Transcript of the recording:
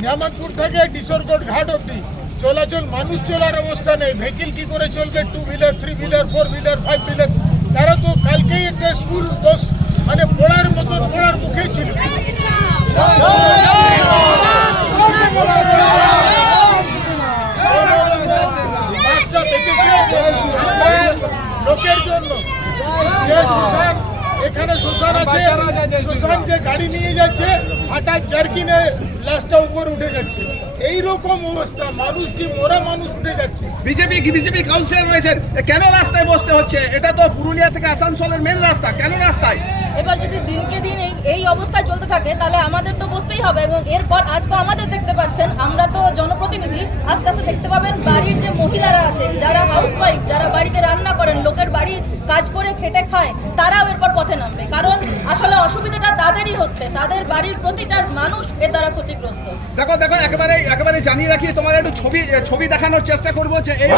নিয়ামতপুর থেকে ডিসরগড় ঘাট অব্দি চলাচল মানুষ চলার অবস্থা নেই। ভেহিকল কি করে চলবে? 2 হুইলার 3 হুইলার 4 হুইলার 5 হুইলার। তারা তো কালকেই একটা স্কুল বাস মানে পড়ার মতন পড়ার মুখে ছিল। বাসটা বেঁচেছে লোকের জন্য। যে শ্মশান, এখানে শ্মশান আছে, শ্মশান যে গাড়ি নিয়ে যাচ্ছে হঠাৎ জার্কিনে লাশটা উপর উঠে যাচ্ছে। এইরকম অবস্থা, মানুষ কি মরা মানুষ উঠে যাচ্ছে। বিজেপি কাউন্সিলর রয়েছেন, কেন রাস্তায় বসতে হচ্ছে? এটা তো পুরুলিয়া থেকে আসানসোলের মেন রাস্তা, কেন রাস্তায়? এবার যদি দিনকে দিন এই অবস্থায় চলতে থাকে তাহলে আমাদের তো বসতেই হবে। এবং এরপর আজ তো আমাদের দেখতে পাচ্ছেন, আমরা তো জনপ্রতিনিধি, আস্তে আস্তে দেখতে পাবেন বাড়ির যে মহিলারা আছেন, যারা হাউসওয়াইফ, যারা বাড়িতে রান্না করেন, লোকের বাড়ি কাজ করে খেটে খায়, তারাও এরপর পথে নামবে। কারণ আসলে অসুবিধাটা তাদেরই হচ্ছে, তাদের বাড়ির প্রতিটা মানুষ এর দ্বারা ক্ষতিগ্রস্ত। দেখো একেবারে জানিয়ে রাখি, তোমাদের একটু ছবি দেখানোর চেষ্টা করবো যে এই